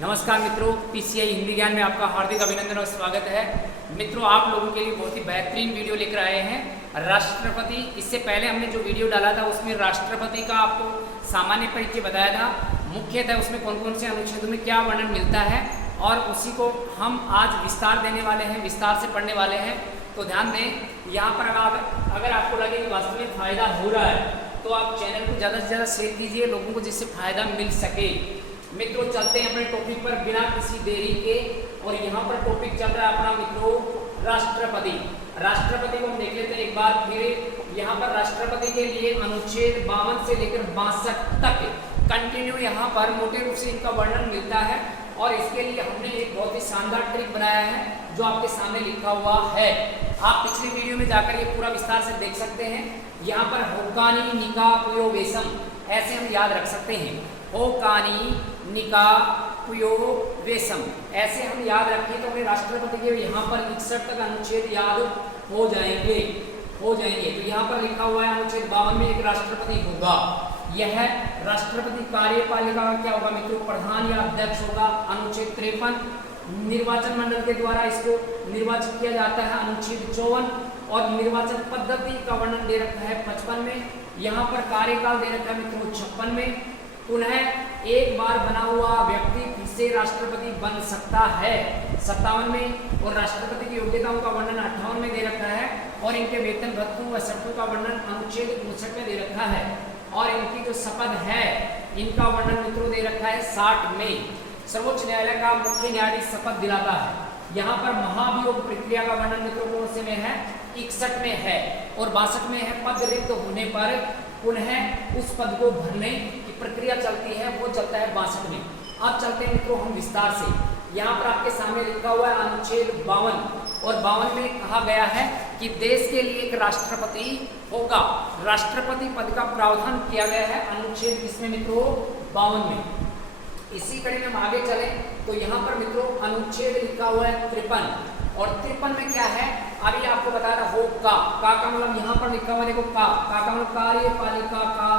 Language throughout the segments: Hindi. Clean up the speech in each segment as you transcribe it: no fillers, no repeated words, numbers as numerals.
नमस्कार मित्रों, पीसीआई हिंदी ज्ञान में आपका हार्दिक अभिनंदन और स्वागत है। मित्रों, आप लोगों के लिए बहुत ही बेहतरीन वीडियो लेकर आए हैं राष्ट्रपति। इससे पहले हमने जो वीडियो डाला था उसमें राष्ट्रपति का आपको सामान्य परिचय बताया था, मुख्यतः उसमें कौन कौन से अनुच्छेदों में क्या वर्णन मिलता है, और उसी को हम आज विस्तार देने वाले हैं, विस्तार से पढ़ने वाले हैं। तो ध्यान दें, यहाँ पर अगर आपको लगे कि वास्तव में फ़ायदा हो रहा है तो आप चैनल को ज़्यादा से ज़्यादा शेयर कीजिए लोगों को, जिससे फ़ायदा मिल सके। मित्रों, चलते हैं अपने टॉपिक पर बिना किसी देरी के। और यहाँ पर टॉपिक चल रहा है अपना मित्रों राष्ट्रपति। राष्ट्रपति को हम देख लेते हैं एक बार फिर। यहाँ पर राष्ट्रपति के लिए अनुच्छेद 52 से लेकर 62 तक कंटिन्यू यहाँ पर मोटे रूप से इनका वर्णन मिलता है। और इसके लिए हमने एक बहुत ही शानदार ट्रिक बनाया है जो आपके सामने लिखा हुआ है। आप पिछली वीडियो में जाकर ये पूरा विस्तार से देख सकते हैं। यहाँ पर होकानी निका पुयो वेशम ऐसे हम याद रख सकते हैं। होकानी निका पुयो वेशम ऐसे हम याद रखें तो हमें राष्ट्रपति के यहाँ पर 61 तक अनुच्छेद याद हो जाएंगे। तो यहाँ पर लिखा हुआ है अनुच्छेद 52 में एक राष्ट्रपति होगा। यह राष्ट्रपति कार्यपालिका का क्या होगा मित्रों, प्रधान या अध्यक्ष होगा। अनुच्छेद 53 निर्वाचन मंडल के द्वारा इसको निर्वाचित किया जाता है। अनुच्छेद 54 और निर्वाचन पद्धति का वर्णन दे रखा है 55 में। यहाँ पर कार्यकाल दे रखा है मित्रों 56 में। पुनः एक बार बना हुआ व्यक्ति फिर से राष्ट्रपति बन सकता है 57 में। और राष्ट्रपति की योग्यताओं का वर्णन 58 में दे रखा है। और इनके वेतन भत्तों व शर्तों का वर्णन अनुच्छेद 59 में दे रखा है। और इनकी जो शपथ है इनका वर्णन मित्रों दे रखा है 60 में। सर्वोच्च न्यायालय का मुख्य न्यायाधीश शपथ दिलाता है। यहाँ पर महाभियोग प्रक्रिया का वर्णन मित्रों कौन से में है, 61 में है। और 62 में है पद रिक्त होने पर पुनः उस पद को भरने की प्रक्रिया चलती है, वो चलता है 62 में। अब चलते हैं मित्रों हम विस्तार से। यहाँ पर आपके सामने लिखा हुआ है अनुच्छेद 52 और 52 में कहा गया है कि देश के लिए एक राष्ट्रपति होगा। राष्ट्रपति पद का प्रावधान किया गया है अनुच्छेद इसमें मित्रों 52 में। इसी कड़ी में हम आगे चलें तो यहाँ पर मित्रों अनुच्छेद लिखा हुआ है 53 और 53 में क्या है अभी आपको बता रहा हो का मतलब यहाँ पर लिखा हुआ देखो का मतलब कार्यपालिका का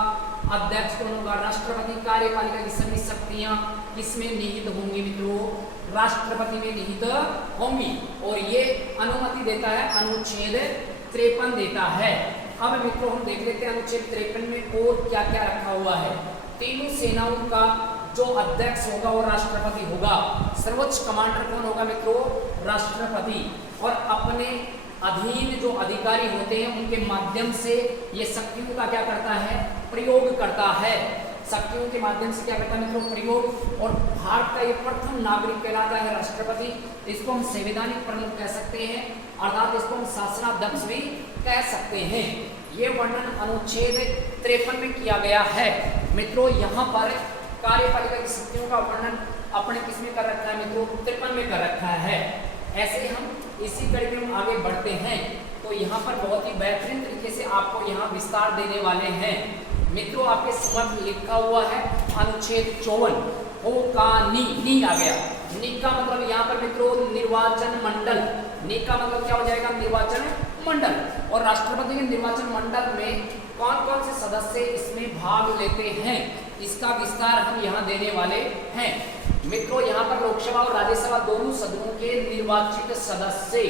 अध्यक्ष कौन होगा, राष्ट्रपति। कार्यपालिका की सभी शक्तियां किसमें निहित होंगी मित्रों, राष्ट्रपति में निहित होंगी। और ये अनुमति देता है अनुच्छेद 53 देता है। अब मित्रों हम देख लेते हैं अनुच्छेद 53 में और क्या क्या रखा हुआ है। तीनों सेनाओं का जो अध्यक्ष होगा वो राष्ट्रपति होगा। सर्वोच्च कमांडर कौन होगा मित्रों, राष्ट्रपति। और अपने अधीन जो अधिकारी होते हैं उनके माध्यम से ये शक्तियों का क्या करता है, प्रयोग करता है। शक्तियों के माध्यम से क्या करता है मित्रों, प्रयोग। और भारत का ये प्रथम नागरिक कहलाता है राष्ट्रपति। इसको हम संवैधानिक प्रमुख कह सकते हैं, अर्थात इसको हम शासनाध्यक्ष भी कह सकते हैं। ये वर्णन अनुच्छेद 53 में किया गया है मित्रों। यहाँ पर कार्यपालिका की शक्तियों का वर्णन अपने किसमें कर रखा है मित्रों, 53 में कर रखा है। ऐसे हम इसी कड़ी में हम आगे बढ़ते हैं। तो यहाँ पर बहुत ही बेहतरीन तरीके से आपको यहाँ विस्तार देने वाले हैं मित्रों। आपके समक्ष लिखा हुआ है अनुच्छेद 54 हो का नी आ गया। नी का मतलब यहाँ पर मित्रों निर्वाचन मंडल। नी का मतलब क्या हो जाएगा, निर्वाचन मंडल। और राष्ट्रपति के निर्वाचन मंडल में कौन कौन से सदस्य इसमें भाग लेते हैं इसका विस्तार हम यहाँ देने वाले हैं मित्रों। यहाँ पर लोकसभा और राज्यसभा दोनों सदनों के निर्वाचित सदस्य,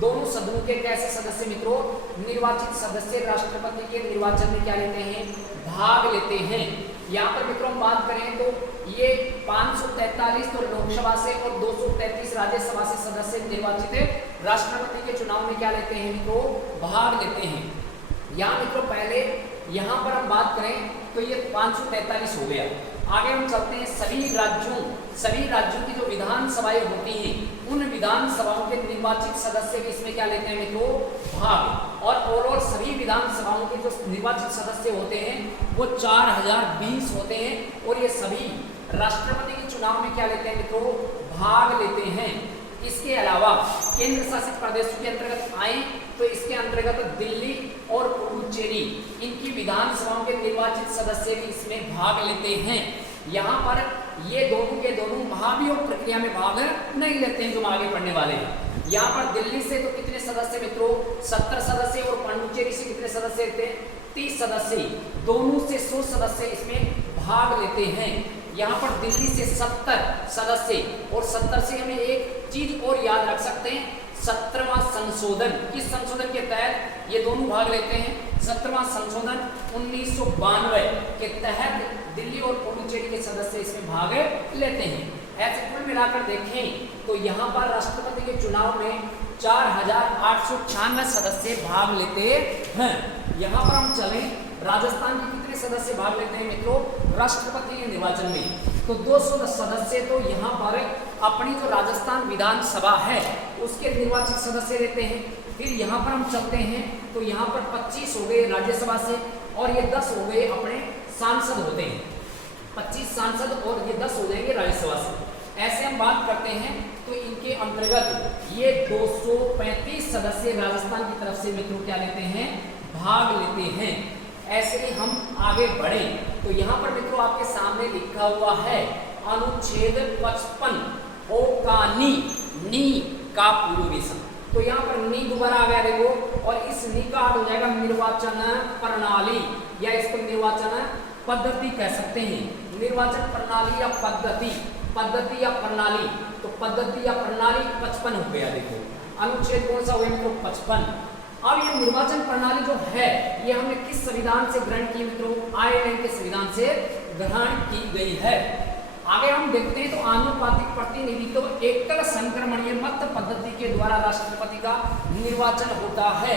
दोनों सदनों के कैसे सदस्य मित्रों, निर्वाचित सदस्य राष्ट्रपति के निर्वाचन में क्या लेते हैं, भाग लेते हैं। यहाँ पर मित्रों हम बात करें तो ये 543 तो लोकसभा से और 233 राज्यसभा से सदस्य निर्वाचित राष्ट्रपति के चुनाव में क्या लेते हैं मित्रों, भाग लेते हैं। यहाँ मित्रों पहले यहाँ पर हम बात करें तो ये 543 हो गया। आगे हम चलते हैं सभी राज्यों की जो विधानसभाएं होती हैं उन विधानसभाओं के निर्वाचित सदस्य भी इसमें क्या लेते हैं मित्रों, भाग। और सभी विधानसभाओं के जो निर्वाचित सदस्य होते हैं वो 4020 होते हैं। और ये सभी राष्ट्रपति के चुनाव में क्या लेते हैं मित्रों, भाग लेते हैं। इसके अलावा केंद्र शासित प्रदेशों के अंतर्गत आए तो इसके अंतर्गत दिल्ली और पुडुचेरी इनकी विधानसभाओं के निर्वाचित सदस्य भी इसमें भाग लेते हैं। यहाँ पर ये दोनों के दोनों महाभियोग प्रक्रिया में भाग नहीं लेते हैं जो हम आगे पढ़ने वाले हैं। यहाँ पर दिल्ली से तो कितने सदस्य मित्रों, 70 सदस्य। और पुडुचेरी से कितने सदस्य थे, 30 सदस्य। दोनों से 100 सदस्य इसमें भाग लेते हैं। यहाँ पर दिल्ली से 70 सदस्य, और 70 से हमें एक चीज और याद रख सकते हैं, 17वां संशोधन। किस संशोधन के तहत ये दोनों भाग लेते हैं? 17वां संशोधन 1992 के तहत दिल्ली और पुडुचेरी के सदस्य इसमें भाग लेते हैं। ऐसे कुल मिलाकर देखें तो यहाँ पर राष्ट्रपति के चुनाव में 4896 सदस्य भाग लेते हैं। यहाँ पर हम चलें, राजस्थान के कितने सदस्य भाग लेते हैं मित्रों राष्ट्रपति के निर्वाचन में? तो 200 सदस्य तो यहाँ पर अपनी जो राजस्थान विधानसभा है उसके निर्वाचित सदस्य रहते हैं। फिर यहाँ पर हम चलते हैं तो यहाँ पर 25 हो गए राज्यसभा से, और ये 10 हो गए अपने सांसद होते हैं, 25 सांसद और ये 10 हो जाएंगे राज्यसभा से। ऐसे हम बात करते हैं तो इनके अंतर्गत ये 235 सदस्य राजस्थान की तरफ से मित्रों क्या लेते हैं? भाग लेते हैं। ऐसे ही हम आगे बढ़े तो यहाँ पर मित्रों आपके सामने लिखा हुआ है अनुच्छेद 55 ओ का नी का पूर्वेशन। तो यहाँ पर नी दोबारा आ गया देखो, और इस नी का अर्थ हो जाएगा निर्वाचन प्रणाली, या इसको निर्वाचन पद्धति कह सकते हैं। निर्वाचन प्रणाली या पद्धति, पद्धति या प्रणाली, तो पद्धति या प्रणाली 55 हो गया देखो। अनुच्छेद कौन सा हुआ मित्रों? 55। अब ये निर्वाचन प्रणाली जो है ये हमने किस संविधान से ग्रहण की मित्रों? आयरलैंड के संविधान से ग्रहण की गई है। आगे हम देखते हैं तो आनुपातिक प्रतिनिधित्व एकल संक्रमणीय मत पद्धति के द्वारा राष्ट्रपति का निर्वाचन होता है।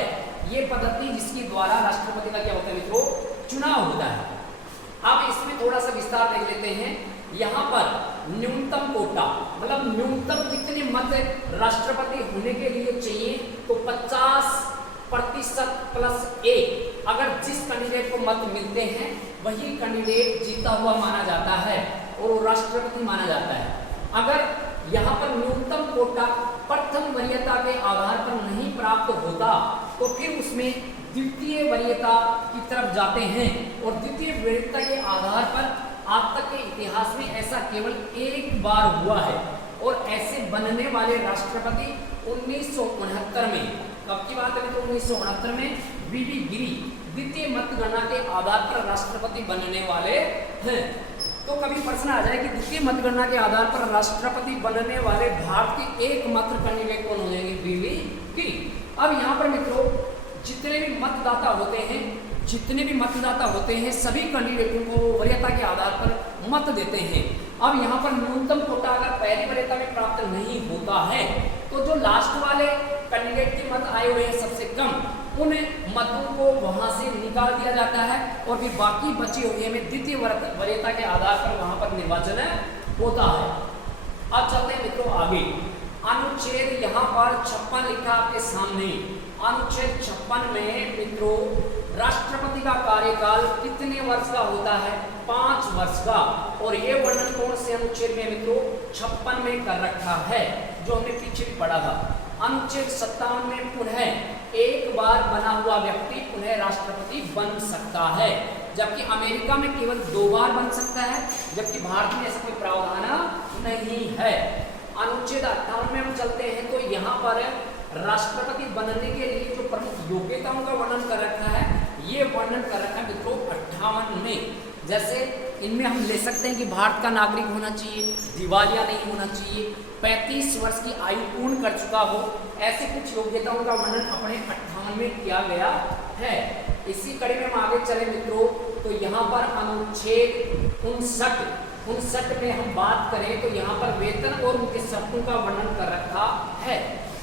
ये पद्धति जिसके द्वारा राष्ट्रपति का क्या होता है मित्रों? चुनाव होता है। अब इसमें थोड़ा सा विस्तार देख लेते हैं। यहाँ पर न्यूनतम कोटा, मतलब न्यूनतम कितने मत राष्ट्रपति होने के लिए चाहिए? तो 50% प्लस 1। अगर जिस कैंडिडेट को मत मिलते हैं वही कैंडिडेट जीता हुआ माना जाता है और वो राष्ट्रपति माना जाता है। अगर यहाँ पर न्यूनतम कोटा प्रथम वरीयता के आधार पर नहीं प्राप्त होता तो फिर उसमें द्वितीय वरीयता की तरफ जाते हैं, और द्वितीय वरीयता के आधार पर आज तक के इतिहास में ऐसा केवल एक बार हुआ है, और ऐसे बनने वाले राष्ट्रपति 1969 में, कब की बात है तो 1969 में वीवी गिरी द्वितीय मतगणना के आधार पर राष्ट्रपति बनने वाले हैं। तो कभी प्रश्न आ जाए कि द्वितीय मतगणना के आधार पर राष्ट्रपति बनने वाले भारत के एकमात्र कैंडिडेट कौन हो जाएंगे? वीवी गिरी। अब यहाँ पर मित्रों जितने भी मतदाता होते हैं सभी कैंडिडेटों को वरीयता के आधार पर मत देते हैं। अब यहाँ पर न्यूनतम कोटा अगर पहली वरीयता में प्राप्त नहीं होता है तो जो लास्ट वाले कैंडिडेट के मत आए हुए हैं सबसे कम, उन मतों को वहां से निकाल दिया जाता है, और फिर बाकी बची हुई में द्वितीय वरीयता के आधार पर वहां पर निर्वाचन होता है। अब चलते हैं मित्रों आगे। अनुच्छेद यहाँ पर 56 लिखा आपके सामने। अनुच्छेद 56 में मित्रों राष्ट्रपति का कार्यकाल कितने वर्ष का होता है? 5 वर्ष का। और ये वर्णन कौन से अनुच्छेद में मित्रों? 56 में कर रखा है, जो हमने पीछे भी पढ़ा था। अनुच्छेद 57 में पुनः एक बार बना हुआ व्यक्ति पुनः राष्ट्रपति बन सकता है, जबकि अमेरिका में केवल 2 बार बन सकता है, जबकि भारत में ऐसा कोई प्रावधान नहीं है। अनुच्छेद 58 में हम चलते हैं तो यहाँ पर राष्ट्रपति बनने के लिए जो प्रमुख योग्यताओं का वर्णन कर रखा है, ये वर्णन कर रखा है मित्रों 58 में। जैसे इनमें हम ले सकते हैं कि भारत का नागरिक होना चाहिए, दिवालिया नहीं होना चाहिए, 35 वर्ष की आयु पूर्ण कर चुका हो, ऐसे कुछ योग्यताओं का वर्णन अपने 58 में किया गया है। इसी कड़ी में हम आगे चले मित्रों तो यहाँ पर अनुच्छेद 59 में हम बात करें तो यहाँ पर वेतन और उनके शर्तों का वर्णन कर रखा है।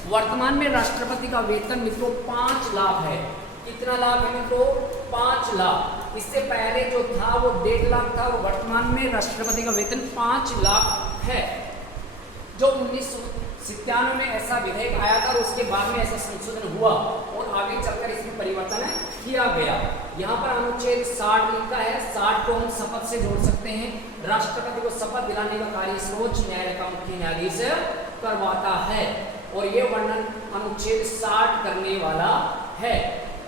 वर्तमान में राष्ट्रपति का वेतन मित्रों 5 लाख है। कितना लाख है मित्रों? 5 लाख। इससे पहले जो था वो 1.5 लाख था, और वर्तमान में राष्ट्रपति का वेतन 5 लाख है। जो 1997 में ऐसा विधेयक आया था और उसके बाद में ऐसा संशोधन हुआ और आगे चलकर इसमें परिवर्तन किया गया। यहाँ पर अनुच्छेद 60 लिखा है, 60 को हम शपथ से जोड़ सकते हैं। राष्ट्रपति को शपथ दिलाने का कार्य सर्वोच्च न्यायालय का मुख्य न्यायाधीश करवाता है, और ये वर्णन अनुच्छेद 60 करने वाला है।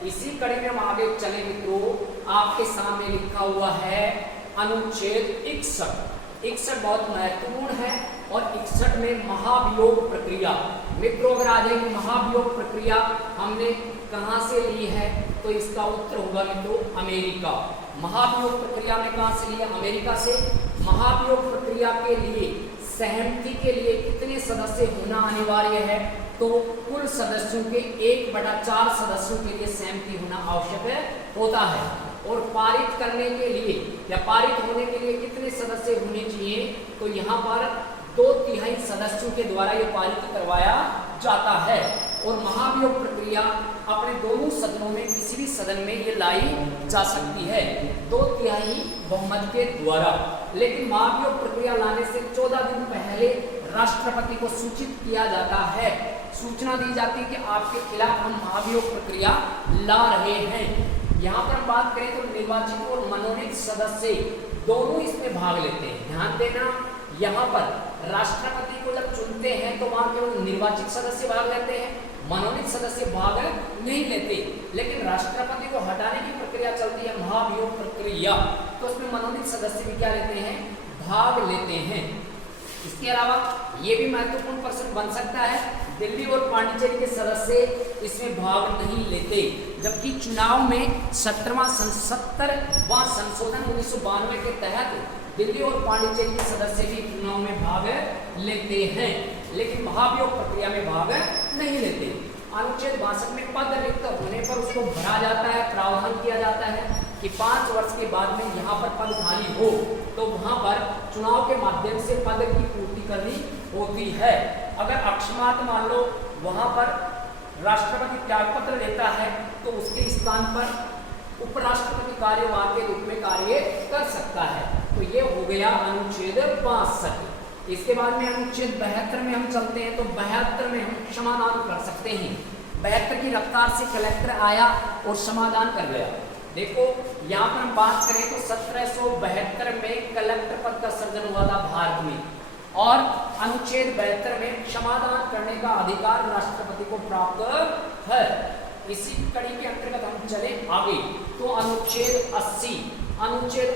इसी कड़ी में हम आगे चले मित्रों, आपके सामने लिखा हुआ है अनुच्छेद 61 बहुत महत्वपूर्ण है, और 61 में महाभियोग प्रक्रिया। मित्रों अगर आ जाएगी महाभियोग प्रक्रिया हमने कहाँ से ली है तो इसका उत्तर होगा मित्रों अमेरिका। महाभियोग प्रक्रिया में कहाँ से लिया? अमेरिका से। महाभियोग प्रक्रिया के लिए सहमति के लिए कितने सदस्य होना अनिवार्य है? तो कुल सदस्यों के 1/4 सदस्यों के लिए सहमति होना आवश्यक होता है। और पारित करने के लिए या पारित होने के लिए कितने सदस्य होने चाहिए? तो यहाँ पर 2/3 सदस्यों के द्वारा ये पारित करवाया जाता है। और महाभियोग प्रक्रिया अपने दोनों सदनों में किसी भी सदन में ये लाई जा सकती है 2/3 बहुमत के द्वारा। लेकिन महाभियोग प्रक्रिया लाने से 14 दिन पहले राष्ट्रपति को सूचित किया जाता है, सूचना दी जाती है कि आपके खिलाफ हम महाभियोग प्रक्रिया ला रहे हैं। यहाँ पर हम बात करें तो निर्वाचित और मनोनीत सदस्य दोनों इसमें भाग लेते हैं। ध्यान देना, यहाँ पर राष्ट्रपति को जब चुनते हैं तो वहाँ केवल निर्वाचित सदस्य भाग लेते हैं, मनोनीत सदस्य भाग नहीं लेते। लेकिन राष्ट्रपति को हटाने की प्रक्रिया चलती है महाभियोग प्रक्रिया, तो उसमें मनोनीत सदस्य भी क्या लेते हैं? भाग लेते हैं। इसके अलावा ये भी महत्वपूर्ण प्रश्न बन सकता है, दिल्ली और पांडिचेरी के सदस्य इसमें भाग नहीं लेते, जबकि चुनाव में 17वां संशोधन 1992 के तहत दिल्ली और पांडिचेरी के सदस्य भी चुनाव में भाग लेते हैं, लेकिन महाभियोग प्रक्रिया में भाग नहीं लेते। अनुच्छेद 62 में पद रिक्त होने पर उसको भरा जाता है, प्रावधान किया जाता है कि 5 वर्ष के बाद में यहाँ पर पद खाली हो तो वहाँ पर चुनाव के माध्यम से पद की पूर्ति करनी होती है। अगर अक्षमात मान लो वहाँ पर राष्ट्रपति त्यागपत्र देता है तो उसके स्थान पर उपराष्ट्रपति कार्यवाह के रूप में कार्य कर सकता है। तो ये हो गया अनुच्छेद 62। इसके बाद में अनुच्छेद 72 में हम चलते हैं तो 72 में हम क्षमादान कर सकते हैं। 72 की रफ्तार से कलेक्टर आया और समाधान कर गया। देखो यहाँ पर हम बात करें तो 1772 में कलेक्टर पद का सृजन हुआ था भारत में, और अनुच्छेद 72 में क्षमादान करने का अधिकार राष्ट्रपति को प्राप्त है। इसी कड़ी के अंतर्गत हम चले आगे तो अनुच्छेद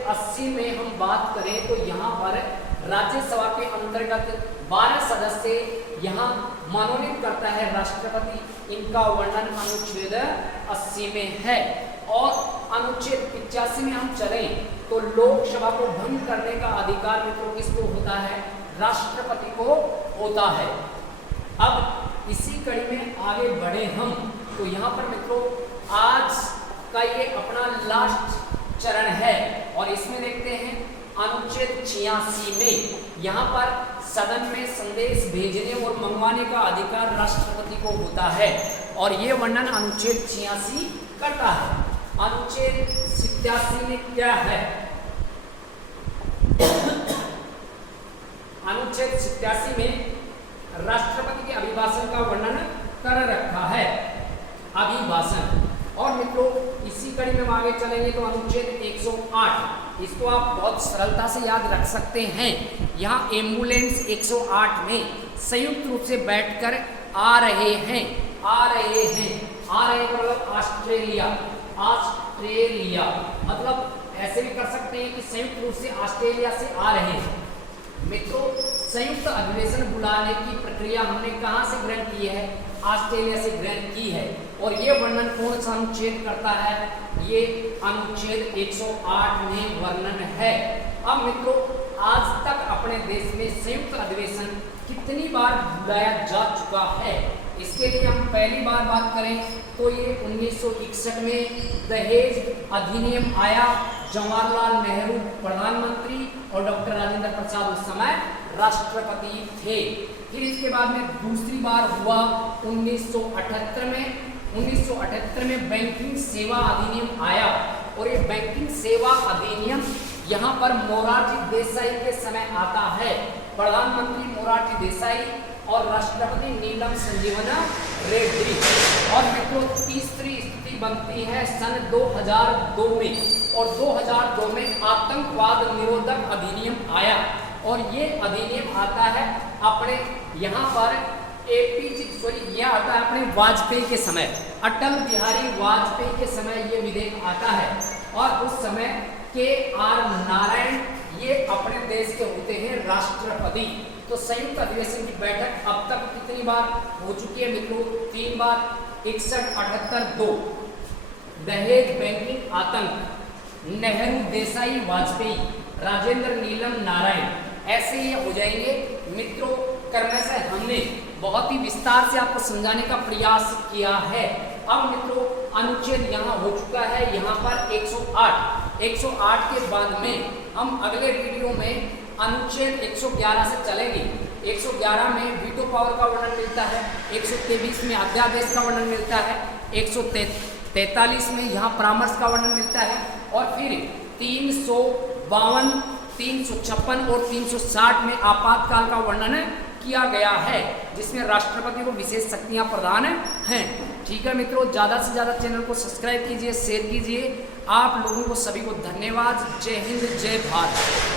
80 में हम बात करें तो यहाँ पर राज्यसभा के अंतर्गत 12 सदस्य यहाँ मनोनीत करता है राष्ट्रपति। इनका वर्णन अनुच्छेद 80 में है। और अनुच्छेद 85 में हम चले तो लोकसभा को भंग करने का अधिकार मित्रों किसको होता है? राष्ट्रपति को होता है। अब इसी कड़ी में आगे बढ़े हम तो यहाँ पर मित्रों आज का ये अपना लास्ट चरण है और इसमें देखते हैं अनुच्छेद 86 में यहाँ पर सदन में संदेश भेजने और मंगवाने का अधिकार राष्ट्रपति को होता है और ये वर्णन अनुच्छेद 86 करता है। अनुच्छेद 87 में क्या है? अनुच्छेद 87 में राष्ट्रपति के अभिभाषण का वर्णन कर रखा है, अभिभाषण। और मित्रों इसी कड़ी में हम आगे चलेंगे तो अनुच्छेद 108, इसको आप बहुत सरलता से याद रख सकते हैं। यहाँ एम्बुलेंस 108 में संयुक्त रूप से बैठकर आ रहे हैं मतलब ऑस्ट्रेलिया मतलब ऐसे भी कर सकते हैं कि संयुक्त रूप से ऑस्ट्रेलिया से आ रहे हैं। मित्रों संयुक्त अधिवेशन बुलाने की प्रक्रिया हमने कहाँ से ग्रहण की है? ऑस्ट्रेलिया से ग्रहण की है। और ये वर्णन कौन सा अनुच्छेद करता है? ये अनुच्छेद 108 में वर्णन है। अब मित्रों आज तक अपने देश में संयुक्त अधिवेशन कितनी बार बुलाया जा चुका है? इसके लिए हम पहली बार बात करें तो ये 1961 में दहेज अधिनियम आया, जवाहरलाल नेहरू प्रधानमंत्री और डॉक्टर राजेंद्र प्रसाद उस समय राष्ट्रपति थे। फिर इसके बाद में दूसरी बार हुआ 1978 में। 1978 में बैंकिंग सेवा अधिनियम आया और ये बैंकिंग सेवा अधिनियम यहाँ पर मोरारजी देसाई के समय आता है। प्रधानमंत्री मोरारजी देसाई और राष्ट्रपति नीलम संजीवन रेड्डी। और मित्रों तीसरी स्थिति बनती है सन 2002 में और 2002 में आतंकवाद निरोधक अधिनियम आया और ये अधिनियम आता है अपने यहाँ पर यह आता है अपने वाजपेयी के समय, अटल बिहारी वाजपेयी के समय ये विधेयक आता है। और उस समय KR नारायण ये अपने देश के होते हैं राष्ट्रपति। तो संयुक्त अधिवेशन की बैठक अब तक कितनी बार हो चुकी है मित्रों? 3 बार, 61, 78, 2। दहेज, बैंकिंग, आतंक नेहरू, देसाई, वाजपेयी, राजेंद्र, नीलम, नारायण, ऐसे ये हो जाएंगे। मित्रों क्रमश से हमने बहुत ही विस्तार से आपको समझाने का प्रयास किया है। अब मित्रों अनुच्छेद यहाँ हो चुका है, यहाँ पर 108 के बाद में हम अगले वीडियो में अनुच्छेद 111 से चलेंगे। 111 में वीटो पावर का वर्णन मिलता है, 123 में अध्यादेश का वर्णन मिलता है, 143 में यहाँ परामर्श का वर्णन मिलता है, और फिर 352, 356 और 360 में आपातकाल का वर्णन किया गया है, जिसमें राष्ट्रपति को विशेष शक्तियां प्रदान हैं। ठीक है मित्रों, ज़्यादा से ज़्यादा चैनल को सब्सक्राइब कीजिए, शेयर कीजिए। आप लोगों को सभी को धन्यवाद। जय हिंद, जय भारत।